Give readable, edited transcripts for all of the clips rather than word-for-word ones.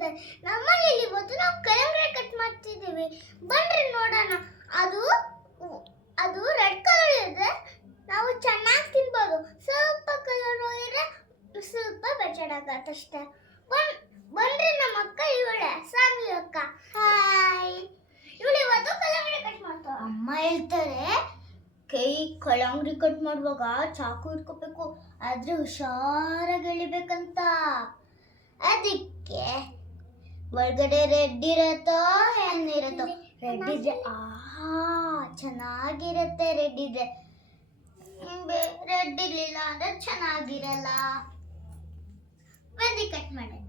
ಬಂದೆ. ನಮ್ಮಲ್ಲಿ ಇವತ್ತು ನಾವು ಕಲಂಗಡಿ ಕಟ್ ಮಾಡ್ತಿದ್ದೀವಿ. ಬನ್ರಿ ನೋಡೋಣ. ಅದು ಅದು ರೆಡ್ ಕಲರ್ ಇದೆ. ನಾವು ಚೆನ್ನಾಗಿ ತಿನ್ಬೋದು. ಸ್ವಲ್ಪ ಕಲರ್ ಇದ್ರೆ ಸ್ವಲ್ಪ ಬೆಚ್ಚಗಾಗತ್ತೆ ಅಷ್ಟೇ. ಬನ್ರಿ ನಮ್ಮ ಅಕ್ಕ ಇವಳೆ ಸಾಮಿ ಅಕ್ಕ. ಹಾಯ್. ಇವಳು ಇವತ್ತು ಕಲಂಗಡಿ ಕಟ್ ಮಾಡ್ತಾಳೆ. ಅಮ್ಮ ಹೇಳ್ತಾರೆ ಕೈ ಕಲ್ಲಂಗಡಿ ಕಟ್ ಮಾಡುವಾಗ ಚಾಕು ಇಟ್ಕೋಬೇಕು, ಆದ್ರೆ ಹುಷಾರಾಗಿ ಎಳಿಬೇಕಂತ. ಅದಕ್ಕೆ ಒಳಗಡೆ ರೆಡ್ ಇರತ್ತೋ ಏನಿರತ್ತೋ, ರೆಡ್ ಇದ್ರೆ ಚೆನ್ನಾಗಿರತ್ತೆ. ರೆಡ್ ಇದ್ರೆ ರೆಡ್ ಇರ್ಲಿಲ್ಲ ಅಂದ್ರೆ ಚೆನ್ನಾಗಿರಲ್ಲ. ಬನ್ನಿ ಕಟ್ ಮಾಡೋಣ.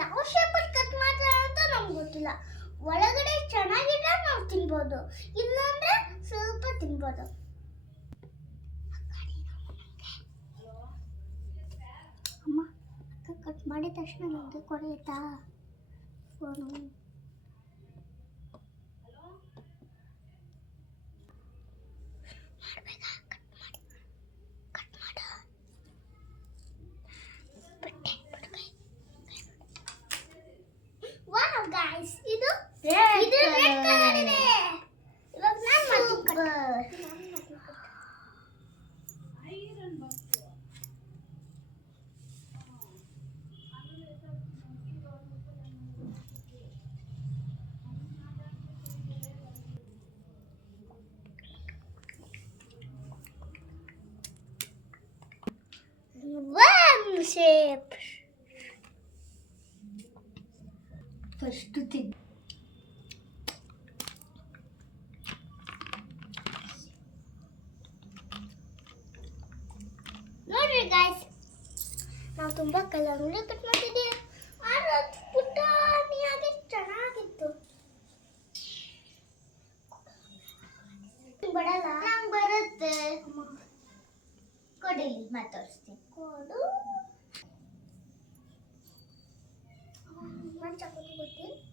ಯಾವ ಶೇಪಲ್ಲಿ ಕಟ್ ಮಾಡ್ತಾರೆ ಅಂತ ನಮ್ಗೆ ಗೊತ್ತಿಲ್ಲ. ಒಳಗಡೆ ಚೆನ್ನಾಗಿದ್ರೆ ನಾವು ತಿನ್ಬೋದು, ಇಲ್ಲಾಂದ್ರೆ ಸ್ವಲ್ಪ ತಿನ್ಬೋದು. ಅಮ್ಮ ಅಕ್ಕ ಕಟ್ ಮಾಡಿದ ತಕ್ಷಣ ನನಗೆ ಕೊಡುತ್ತಾ ಫೋನು? ವಾವ್ ಗೈಸ್, ಇದು ರೆಡ್ ಕಲರ್ ಇದೆ. ಇವಾಗ ನಾನು ಮಾಡ್ತೀನಿ. One shape. First thing. ನೋಡ್ರಿ ಗಾಯ್ಸ್, ನಾವು ತುಂಬಾ ಕಲಂಗಡಿ ಕಟ್ ಮಾಡಿದ್ದೀವಿ. ಆದ್ರೆ ಪುಟಾಣಿಯಾಗಿ ಚೆನ್ನಾಗಿತ್ತು. ಬರಲ್ಲ? ನಂಗೆ ಬರುತ್ತೆ. ಕೊಡಿ, ಮತ್ತೆ ತೋರಿಸ್ತೀನಿ. ಕೊಡು. ನಾನು ಚಾಕು ತಗೋತೀನಿ.